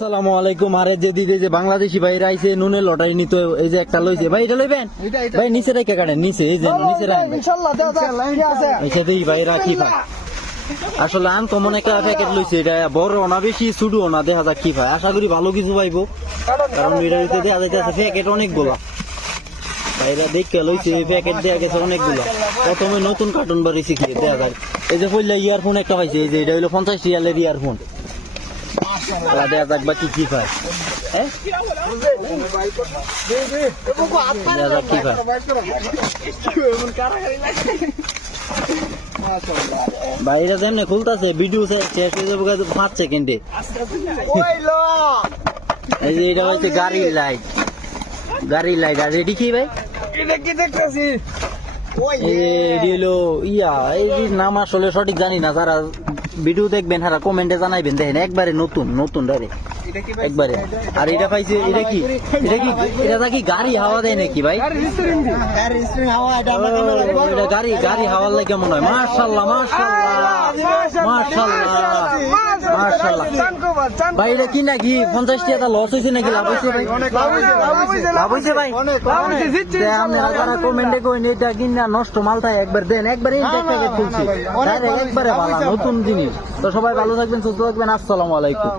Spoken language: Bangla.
আসসালামু আলাইকুম। আরে যেদিকে যে বাংলাদেশি ভাইরা আইছে নুনের লটারি নিতে, এই যে একটা লইছে ভাই, এটা লইবেন ভাই, নিচে রেখে কাটেন, নিচে এই যে নিচে রাখেন এই সাথেই ভাইরা কি পায়। আসলে আনকমন একটা প্যাকেট লইছে, এটা বড় না বেশি ছোটও না, দেখা যাক কি পায়। আশা করি ভালো কিছু পাইবো, কারণ এটার ভিতরে দেখা যাইতেছে প্যাকেট অনেকগুলা। ভাইরা দেখে লইছে এই প্যাকেট দেওয়া গেছে অনেকগুলা। প্রথমে নতুন কার্টুন বাড়িছি কি দেখা যাক। এই যে পয়লা ইয়ারফোন একটা পাইছে, এই যে এটা হইলো 50 রিয়ালের ইয়ারফোন। দেখা যাক বাকি কি পায়। বাইরে যেমনি খুলতেছে ভিডিও শেষ হয়ে যাবে 5 সেকেন্ডে। এই যে এটা হচ্ছে গাড়ির লাইট, গাড়ির লাইট। আর এটি কি ভাই? এই নাম আসলে সঠিক জানি না, যারা ভিডিও দেখবেন তারা কমেন্টে জানাইবেন। দেখেন একবারে নতুন নতুন ডাইরেক্ট একবারে। আর এটা পাইছে, এটা কি এটা কি গাড়ি হাওয়া দেয় নাকি ভাই? এটা গাড়ি গাড়ি হাওয়ার লাগে মনে হয়। মাশাআল্লাহ মাশাআল্লাহ মাশাআল্লাহ মাশাআল্লাহ ভাই, এটা কি নাকি 50 টাকা লস হয়েছে নাকি লাভ হয়েছে ভাই? লাভ হয়েছে ভাই। আপনারা যারা কমেন্টে কইন এটা কিনা নষ্ট মালটা একবার দেন, একবার খুলছি একবারে ভালো নতুন জিনিস। তো সবাই ভালো থাকবেন, সুস্থ থাকবেন। আসসালামু আলাইকুম।